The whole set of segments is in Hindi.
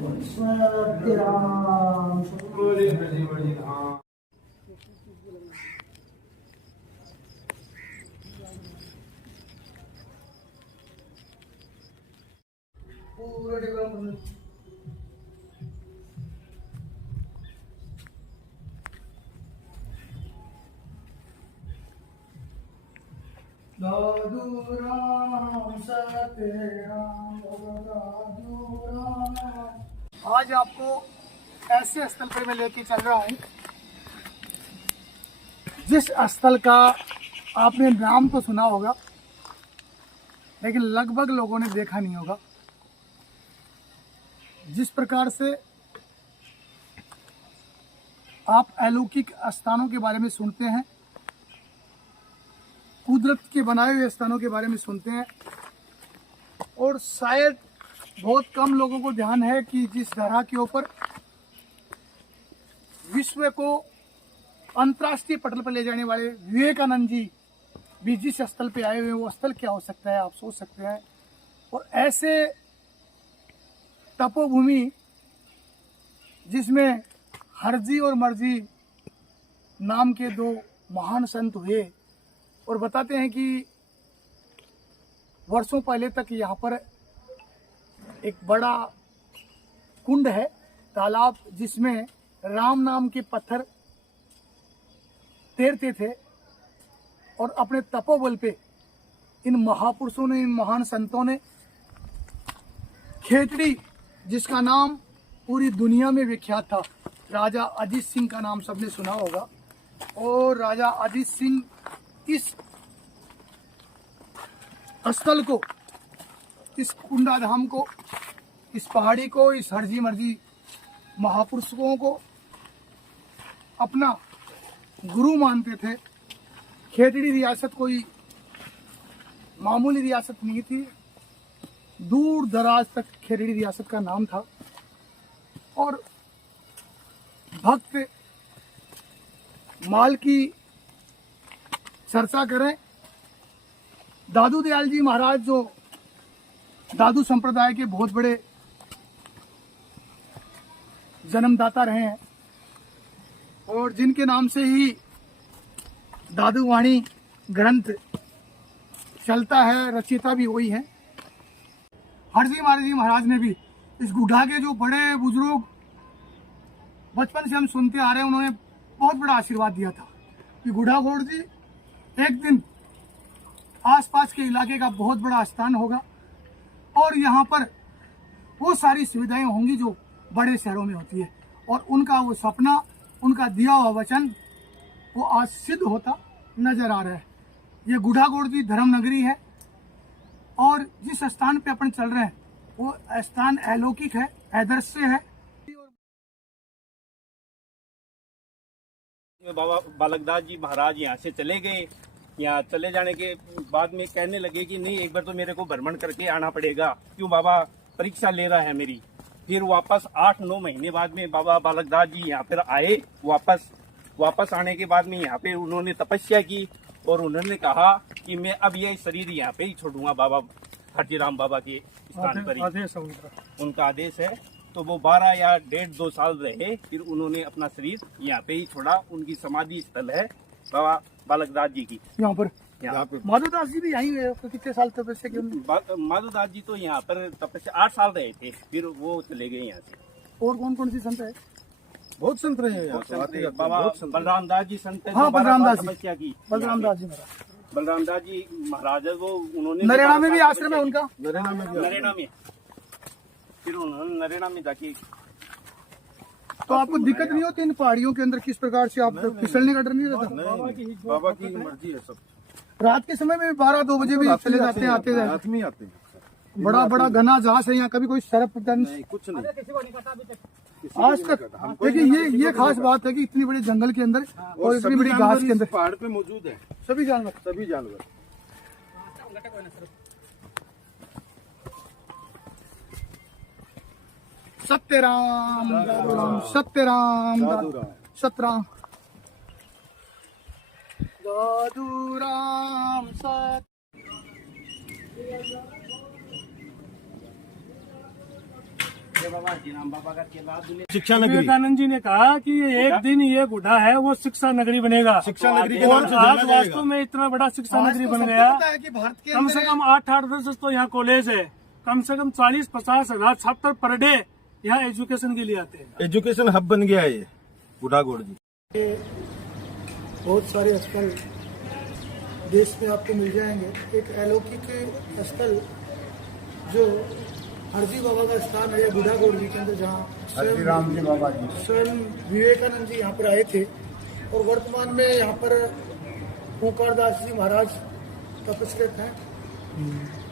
सत्यराम दादू राम सत्यराम दादू राम। आज आपको ऐसे स्थल पर मैं लेके चल रहा हूँ जिस स्थल का आपने नाम तो सुना होगा लेकिन लगभग लोगों ने देखा नहीं होगा। जिस प्रकार से आप अलौकिक स्थानों के बारे में सुनते हैं, कुदरत के बनाए हुए स्थानों के बारे में सुनते हैं, और शायद बहुत कम लोगों को ध्यान है कि जिस धरा के ऊपर विश्व को अंतर्राष्ट्रीय पटल पर ले जाने वाले विवेकानंद जी भी जिस स्थल पे आए हुए हैं वो स्थल क्या हो सकता है, आप सोच सकते हैं। और ऐसे तपोभूमि जिसमें हरजी और मर्जी नाम के दो महान संत हुए, और बताते हैं कि वर्षों पहले तक यहाँ पर एक बड़ा कुंड है, तालाब, जिसमें राम नाम के पत्थर तैरते थे। और अपने तपोबल पे इन महापुरुषों ने, इन महान संतों ने खेतड़ी, जिसका नाम पूरी दुनिया में विख्यात था, राजा अजीत सिंह का नाम सबने सुना होगा। और राजा अजीत सिंह इस स्थल को, इस कुंडाधाम को, इस पहाड़ी को, इस हरजी मर्जी महापुरुषों को अपना गुरु मानते थे। खेतड़ी रियासत कोई मामूली रियासत नहीं थी, दूर दराज तक खेतड़ी रियासत का नाम था। और भक्त माल की चर्चा करें, दादू दयाल जी महाराज जो दादू संप्रदाय के बहुत बड़े जन्मदाता रहे हैं और जिनके नाम से ही दादू वाणी ग्रंथ चलता है, रचयिता भी वही है। हरजी महाराज महाराज ने भी इस गुढ़ा के जो बड़े बुजुर्ग बचपन से हम सुनते आ रहे हैं, उन्होंने बहुत बड़ा आशीर्वाद दिया था कि गुढ़ा घोड़ जी एक दिन आसपास के इलाके का बहुत बड़ा स्थान होगा और यहाँ पर वो सारी सुविधाएं होंगी जो बड़े शहरों में होती है। और उनका वो सपना, उनका दिया हुआ वचन वो आज सिद्ध होता नजर आ रहा है। ये गुढ़ागोड़ जी धर्म नगरी है और जिस स्थान पे अपन चल रहे हैं वो स्थान अलौकिक है, अदृश्य है। बाबा बालकदास जी महाराज यहाँ से चले गए। यहाँ चले जाने के बाद में कहने लगे कि नहीं, एक बार तो मेरे को भ्रमण करके आना पड़ेगा, क्यों बाबा परीक्षा ले रहा है मेरी। फिर वापस 8-9 महीने बाद में बाबा बालकदास जी यहाँ पर आए। वापस आने के बाद में यहाँ पे उन्होंने तपस्या की और उन्होंने कहा कि मैं अब ये शरीर यहाँ पे ही छोड़ूंगा, बाबा हरजीराम बाबा के स्थान पर ही। उनका आदेश है। तो वो 12 या 1.5-2 साल रहे, फिर उन्होंने अपना शरीर यहाँ पे ही छोड़ा। उनकी समाधि स्थल है बाबा बालकदास जी की यहाँ पर। माधोदास जी भी यहीं हुए, तो कितने साल तपस्या की? माधोदास जी तो यहाँ पर तपस्या 8 साल रहे थे, फिर वो चले गए यहाँ से। और कौन कौन सी संत है? बहुत संत रहे हैं बाबा बलराम दास जी संत है। हाँ, बलराम दास तपस्या की। बलराम दास जी महाराज, बलराम दास जी महाराज वो उन्होंने नरेना में भी आश्रम है उनका। नरेना में फिर उन्होंने नरेना में जाके। तो आपको दिक्कत नहीं होती इन पहाड़ियों के अंदर किस प्रकार से आप फिसलने का डर नहीं रहता? बाबा की मर्जी है सब। रात के समय में 12-2 बजे भी चले जाते हैं, आते हैं। बड़ा बड़ा घना जहाज है यहाँ, कभी कोई शराब नहीं, कुछ नहीं आज तक। देखिए ये खास बात है कि इतनी बड़ी जंगल के अंदर और इतनी बड़ी घास के अंदर पहाड़ पे मौजूद है सभी जानवर। सत्यराम सत्यराम सतराम दादू राम सत। बाबा हरजीराम बाबा का चेला दुनिया शिक्षा नगरी विवेकानंद जी ने कहा कि एक दिन ये गुड्डा है वो शिक्षा नगरी बनेगा। शिक्षा नगरी के और नाम से आज जाना वास्तव जाएगा। में इतना बड़ा शिक्षा आज नगरी तो बन सबको गया। पता है कि भारत के कम से अंदर कम 8-10 तो यहाँ कॉलेज है, कम से कम 40-50 हजार छात्र पर डे यहाँ एजुकेशन के लिए आते हैं। एजुकेशन हब बन गया है ये बुढ़ागोड़ जी। बहुत सारे स्थल देश में आपको मिल जाएंगे। एक अलौकिक स्थल जो हरजी बाबा का स्थान है बुढ़ागोड़ जी के अंदर, जहाँ हरजीराम जी बाबा जी स्वयं विवेकानंद जी यहाँ पर आए थे और वर्तमान में यहाँ पर ओंकारदास जी महाराज तपस्वित हैं।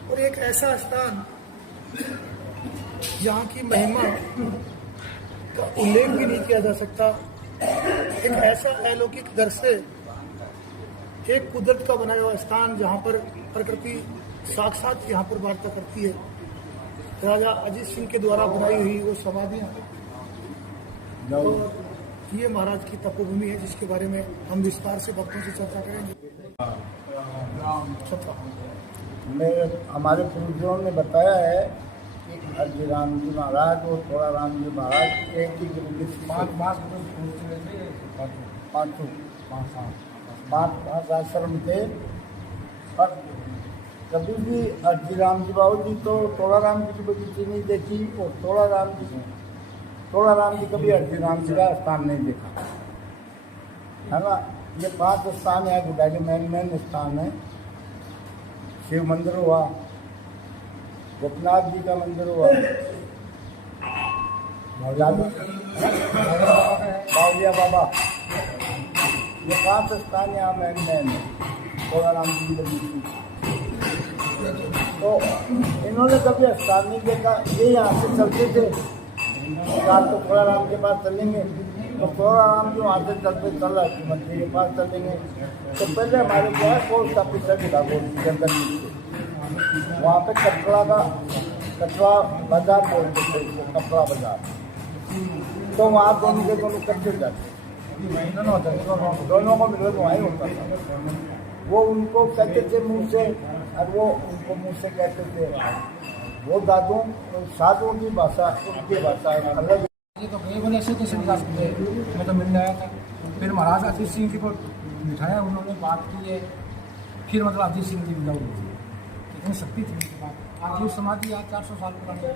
और एक ऐसा स्थान जहाँ की महिमा का उल्लेख भी नहीं किया जा सकता। एक ऐसा अलौकिक दृश्य, एक कुदरत का बनाया हुआ स्थान जहाँ पर प्रकृति साक्षात यहाँ पर वार्ता करती है। राजा अजीत सिंह के द्वारा बनाई हुई वो समाधियाँ, और ये महाराज की तपोभूमि है जिसके बारे में हम विस्तार से भक्तों से चर्चा करेंगे। हमारे पूर्वजों ने बताया है कि हरजीराम जी महाराज और थोड़ा राम जी महाराज एक ही गुरु के पांच आश्रम थे। पर कभी भी हरजीराम जी बाबू जी तो थोड़ा राम जी की बगीची नहीं देखी, और थोड़ा राम जी कभी हरजीराम जी का स्थान नहीं देखा, है ना। ये 5 स्थान है गुड्डा के मेन स्थान है। शिव मंदिर हुआ, गोपनाथ जी का मंदिर हुआ, बावलिया बाबा, ये 5 स्थान यहाँ मेन है थोड़ा राम जी की बगीची। तो इन्होंने कभी स्थान नहीं देखा। ये यहाँ से चलते थे, रात को थोड़ा राम के पास चलेंगे तो थोड़ा राम जो वहाँ से चलते चल रहा है मंदिर के पास चलेंगे। तो पहले हमारे क्या है पोस्ट ऑफिस है जंगल में, वहाँ पे कचरा बाजार बोलते थे इसको, कपड़ा बाजार। तो वहाँ दोनों के दोनों कच्चे जाते, दोनों को मिलकर वहाँ ही होता था। वो उनको कहते थे मुँह से, और वो उनको मुँह से कहते थे। वो दादों साधुओं की भाषा, उनकी भाषा अलग। ये तो गए बोले ऐसे कैसे निकाल सकते हैं, मैं तो मिलने आया था। फिर महाराज अजीत सिंह की को बिठाया, उन्होंने बात की है। फिर मतलब अजीत सिंह की विदा हुई, इतनी शक्ति थी उनकी बात। आज ये समाधि आज 400 साल पुरानी।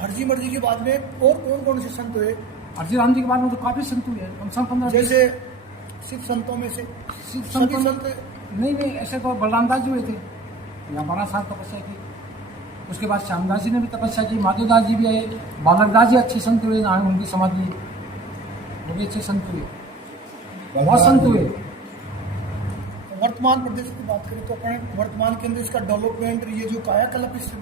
हरजी मर्जी के बाद में और कौन से संत हुए? हरजीराम जी के बाद में तो काफी संत हुए हैं, कम से कम 15। जैसे सिख संतों में से सभी संत नहीं ऐसे तो बलराम दास जी हुए थे, यहाँ 12 साल तपस्या की। उसके बाद श्यामदास जी ने भी तपस्या की, माधवदास जी भी आए, बालकदास जी अच्छे संत हुए, उनकी समाधि वो भी अच्छे संत हुए, बहुत संत हुए। वर्तमान प्रदेश की बात करें तो अपने वर्तमान के अंदर इसका डेवलपमेंट, ये जो कायाकल्प इस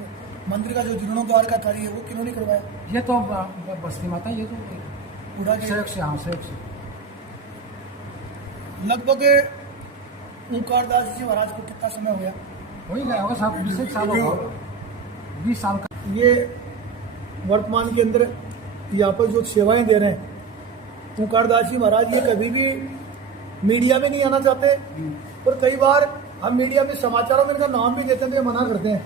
मंदिर का जो जीर्णोद्धार का कार्य है वो किन्होंने करवाया? ये तो बस्ती माता, ये तो बूढ़ा के सहयोग से, हाँ सहयोग से। लगभग ओंकारदास जी महाराज को कितना समय हो गया? हो ही गया होगा साहब, 20 साल हो गए, 20 साल का। ये वर्तमान के अंदर यहाँ पर जो सेवाएं दे रहे हैं ओंकारदास जी महाराज, ये कभी भी मीडिया में नहीं आना चाहते, और कई बार हम मीडिया में समाचारों में इनका नाम भी देते हैं तो ये मना करते हैं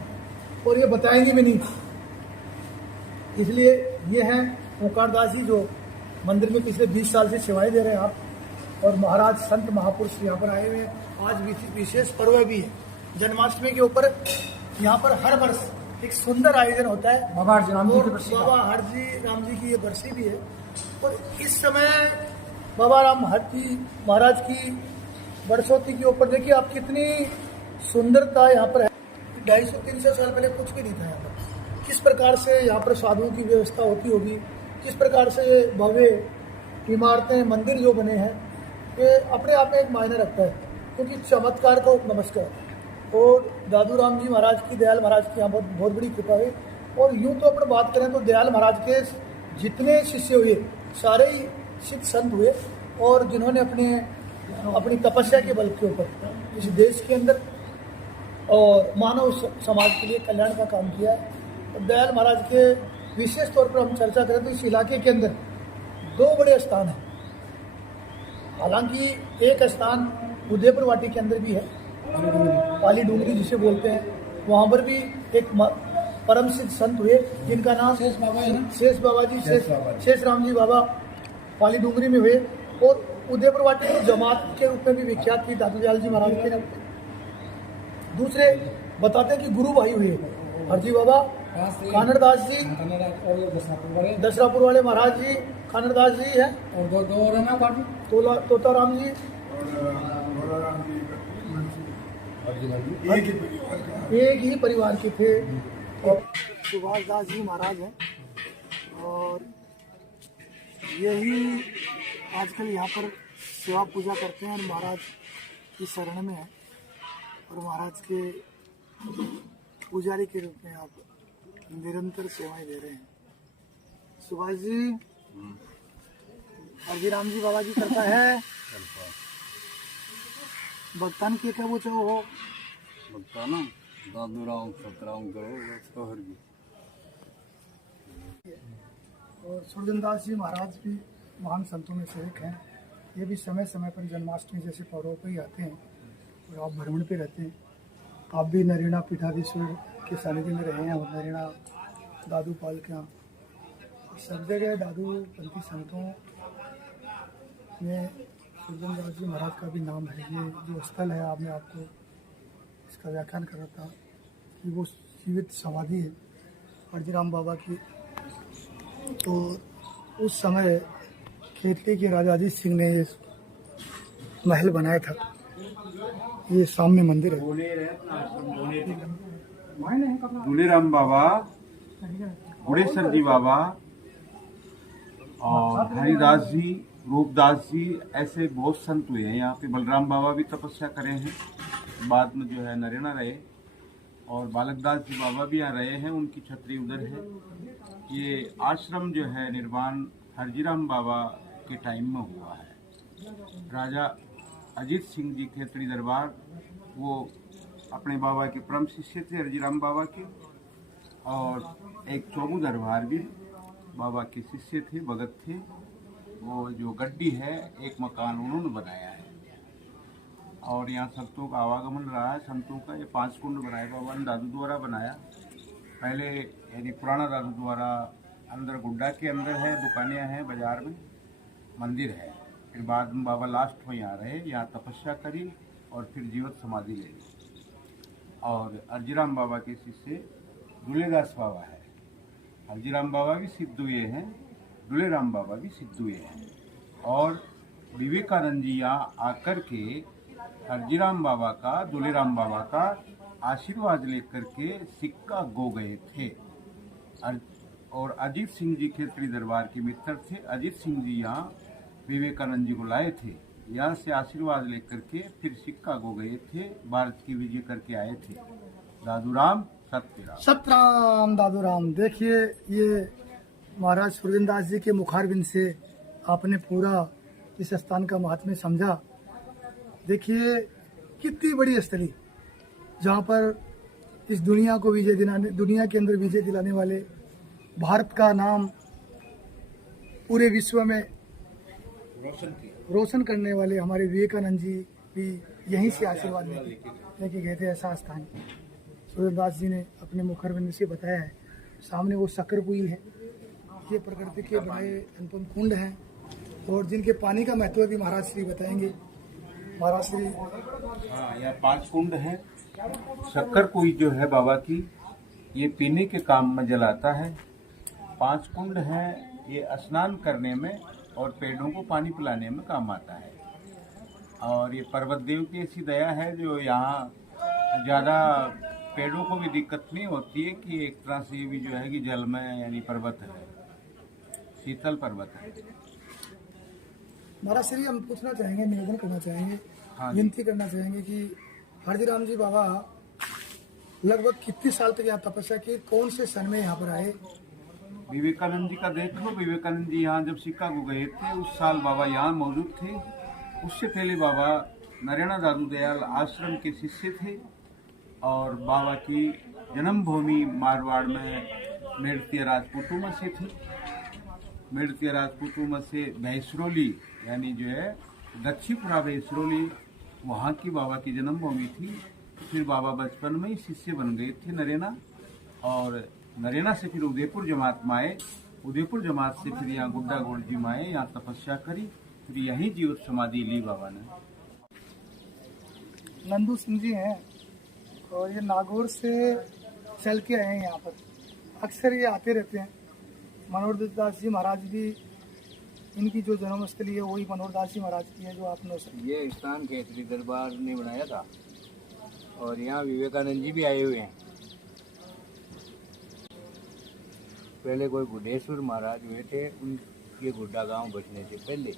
और ये बताएंगे भी नहीं। इसलिए ये हैं ओंकारदास जी जो मंदिर में पिछले 20 साल से सेवाएं दे रहे हैं आप, और महाराज संत महापुरुष यहाँ पर आए हुए हैं। आज विशेष पर्व भी है जन्माष्टमी के ऊपर। यहाँ पर हर वर्ष एक सुंदर आयोजन होता है, बाबा हरजीराम जी और की बरसी का। बाबा हरजी राम जी की ये बरसी भी है। और इस समय बाबा राम हरजी महाराज की बरसोती के ऊपर देखिए आप कितनी सुंदरता यहाँ पर है। 250-300 साल पहले कुछ भी नहीं था यहाँ पर। किस प्रकार से यहाँ पर साधुओं की व्यवस्था होती होगी, किस प्रकार से भव्य इमारतें मंदिर जो बने हैं, ये अपने आप में एक मायने रखता है, क्योंकि चमत्कार को नमस्कार। और दादू राम जी महाराज की, दयाल महाराज की यहाँ बहुत बड़ी कृपा है। और यूँ तो अपन बात करें तो दयाल महाराज के जितने शिष्य हुए सारे ही सिद्ध संत हुए, और जिन्होंने अपनी तपस्या के बल के ऊपर इस देश के अंदर और मानव समाज के लिए कल्याण का काम किया है। और दयाल महाराज के विशेष तौर पर हम चर्चा करें तो इस इलाके के अंदर 2 बड़े स्थान हैं। हालांकि एक स्थान उदयपुर वाटी के अंदर भी है, पाली डूंगरी जिसे बोलते हैं, वहाँ पर भी एक परम सिद्ध संत हुए जिनका नाम शेष बाबा है ना? शेष बाबा जी, शेष राम जी बाबा पाली डूंगरी में हुए और उदयपुर वाटी की जमात के रूप में भी विख्यात थी दादू दयाल जी महाराज के नाम। दूसरे बताते हैं कि गुरु भाई हुए हरजी बाबा, कानड़दास जी, और दशरापुर वाले महाराज जी, कानड़दास जी हैं, दो और है ना बाबू? तोताराम जी, एक ही परिवार के थे। और सुभाष दास जी महाराज हैं और यही आजकल यहाँ पर सेवा पूजा करते हैं और महाराज की शरण में है और महाराज के पुजारी के रूप में आप निरंतर सेवाएं दे रहे हैं। सुभाष जी, हरजीराम जी बाबा जी करता है भक्तान के क्या वो चाहो हो बताना दादूराम सतराम करो तो हर की। और सूर्यदास जी महाराज भी महान संतों में से एक हैं। ये भी समय समय पर जन्माष्टमी जैसे पर्वों पर ही आते हैं और आप भ्रमण पे रहते हैं। आप भी नरेणा पीठाधीश्वर के सानिध्य में रहे हैं और नरेणा दादू पाल के यहाँ सब जगह दादू पंथी संतों में सूर्यदास जी महाराज का भी नाम है। ये जो स्थल है आपने आपको इसका व्याख्यान कर रहा था कि वो जीवित समाधि है हरजीराम बाबा की। तो उस समय खेतली के राजा अजीत सिंह ने ये महल बनाया था। ये सामने मंदिर है। दूलेराम बाबा, गुड़ेश्वर जी बाबा और हरिदास जी, रूपदास जी, ऐसे बहुत संत हुए हैं यहाँ पे। बलराम बाबा भी तपस्या करे हैं, बाद में जो है नरेना रहे, और बालकदास जी बाबा भी यहाँ रहे हैं, उनकी छतरी उधर है। ये आश्रम जो है निर्माण हरजीराम बाबा के टाइम में हुआ है। राजा अजीत सिंह जी खेतड़ी दरबार वो अपने बाबा के परम शिष्य थे हरजीराम बाबा के, और एक चौगु दरबार भी बाबा के शिष्य थे, भगत थे। वो जो गड्डी है एक मकान उन्होंने बनाया है और यहाँ संतों का आवागमन रहा है। संतों का ये 5 कुंड बनाए बाबा ने दादू द्वारा बनाया। पहले यानी पुराना दादू द्वारा अंदर गुड्डा के अंदर है, दुकानें हैं, बाजार में मंदिर है। फिर बाद में बाबा लास्ट में यहाँ रहे, यहाँ तपस्या करी और फिर जीवित समाधि ले ली। और हरजीराम बाबा के शिष्य दुलेदास बाबा है। हरजीराम बाबा भी सिद्ध हुए हैं, दुलेराम बाबा भी सिद्ध हुए हैं। और विवेकानंद जी यहाँ आकर के हरजीराम बाबा का, दुलेराम बाबा का आशीर्वाद लेकर के सिक्का गो गए थे। और अजीत सिंह जी खेतड़ी दरबार के मित्र थे। अजीत सिंह जी यहाँ विवेकानंद जी को लाए थे, यहाँ से आशीर्वाद लेकर के फिर सिक्का गो गए थे, भारत की विजय करके आए थे। दादूराम सतराम दादूराम। देखिए ये महाराज सूर्यदास जी के मुखारबिंद से आपने पूरा इस स्थान का महात्म्य समझा। देखिए कितनी बड़ी स्थली जहाँ पर इस दुनिया को विजय दिलाने, दुनिया के अंदर विजय दिलाने वाले, भारत का नाम पूरे विश्व में रोशन करने वाले हमारे विवेकानंद जी भी यहीं से आशीर्वाद लेके गए थे। ऐसा स्थान सूर्यदास जी ने अपने मुखरबिंद से बताया है। सामने वो शक्कर कुइल है, ये प्रकृति के बड़े अनुपम कुंड हैं और जिनके पानी का महत्व भी महाराज श्री बताएंगे। महाराज श्री हाँ, यहाँ 5 कुंड हैं। शक्कर कुई जो है बाबा की, ये पीने के काम में जलाता है। 5 कुंड हैं, ये स्नान करने में और पेड़ों को पानी पिलाने में काम आता है। और ये पर्वत देव की ऐसी दया है जो यहाँ ज़्यादा पेड़ों को भी दिक्कत नहीं होती है कि एक तरह से ये भी जो है कि जल में यानी पर्वत है, शीतल पर्वत है। महाराज श्री हम पूछना चाहेंगे, निवेदन करना चाहेंगे, हाँ, विनती करना चाहेंगे कि हरजीराम जी बाबा लगभग कितने साल तक यहाँ तपस्या की, कौन से सन में यहाँ पर आए? विवेकानंद जी का देख लो, विवेकानंद जी यहाँ जब शिकागो गए थे उस साल बाबा यहाँ मौजूद थे। उससे पहले बाबा नरेना दादू दयाल आश्रम के शिष्य थे और बाबा की जन्मभूमि मारवाड़ में मेड़तिया राजपूतों से थी। मेड़तिया राजपूतों से भैंसरोली यानी जो है दक्षिणपुरा भैंसरोली, वहाँ की बाबा की जन्मभूमि थी। फिर बाबा बचपन में ही शिष्य बन गए थे नरेना, और नरेना से फिर उदयपुर जमात में आए। उदयपुर जमात से फिर यहाँ गुड्डा गोल्ड जी में आए, यहाँ तपस्या करी, फिर यहीं जीवित समाधि ली बाबा ने। नंदू सिंह जी हैं और ये नागौर से चल के आए हैं यहाँ पर। अक्सर ये आते रहते हैं। मनोहर दास जी महाराज भी, इनकी जो जन्मस्थली है वही मनोहर दास जी महाराज की है, जो आपने ये स्थान केसरी दरबार ने बनाया था और यहाँ विवेकानंद जी भी आए हुए हैं। पहले कोई बुढ़ेश्वर महाराज हुए थे, उनके गुड्डा गांव बचने से पहले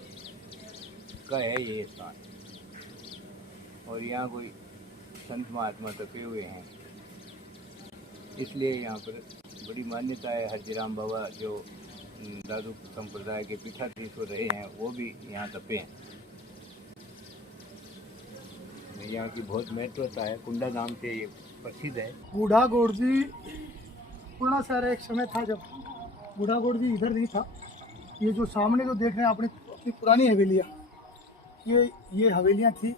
का है ये स्थान, और यहाँ कोई संत महात्मा तपे हुए हैं, इसलिए यहाँ पर बड़ी मान्यता है। हरजीराम बाबा जो दादू संप्रदाय के पीठाधीश्वर रहे हैं, वो भी यहाँ तपे हैं। यहाँ की बहुत महत्वता है, कुंडा नाम से ये प्रसिद्ध है। बूढ़ा गौड़ जी पूर्णा शहर एक समय था जब बूढ़ा गौड़ जी इधर नहीं था। ये जो सामने जो देख रहे हैं अपनी पुरानी हवेलियाँ, ये हवेलियाँ थी,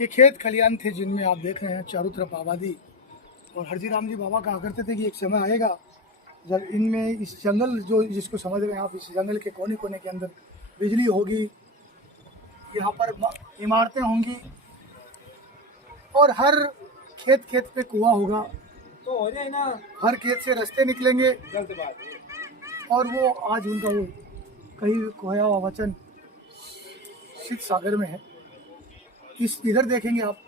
ये खेत खलियान थे जिनमें आप देख रहे हैं चारों तरफ आबादी। और हरजीराम जी बाबा कहा करते थे कि एक समय आएगा जब इनमें इस जंगल, जो जिसको समझ रहे हैं आप, इस जंगल के कोने कोने के अंदर बिजली होगी, यहाँ पर इमारतें होंगी और हर खेत खेत पे कुआं होगा, तो हो जाए ना। हर खेत से रास्ते निकलेंगे। और वो आज उनका वो कहीं खोया हुआ वचन शिव सागर में है। इस इधर देखेंगे आप,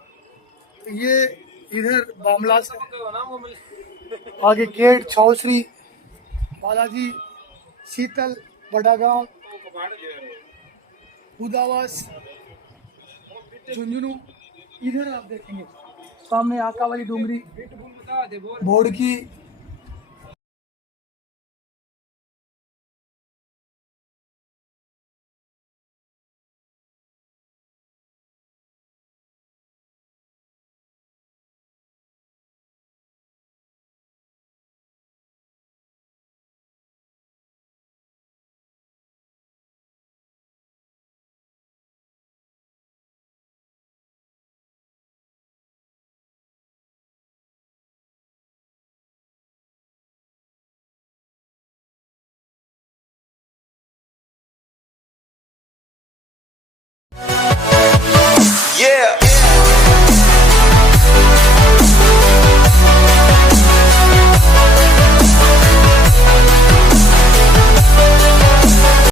तो ये इधर बामला से आगे गेट, छौसरी, बालाजी, शीतल, बड़ा गांव, उदावास, झुंझुनू, इधर आप देखेंगे सामने आका वाली डोंगरी, भोड़की,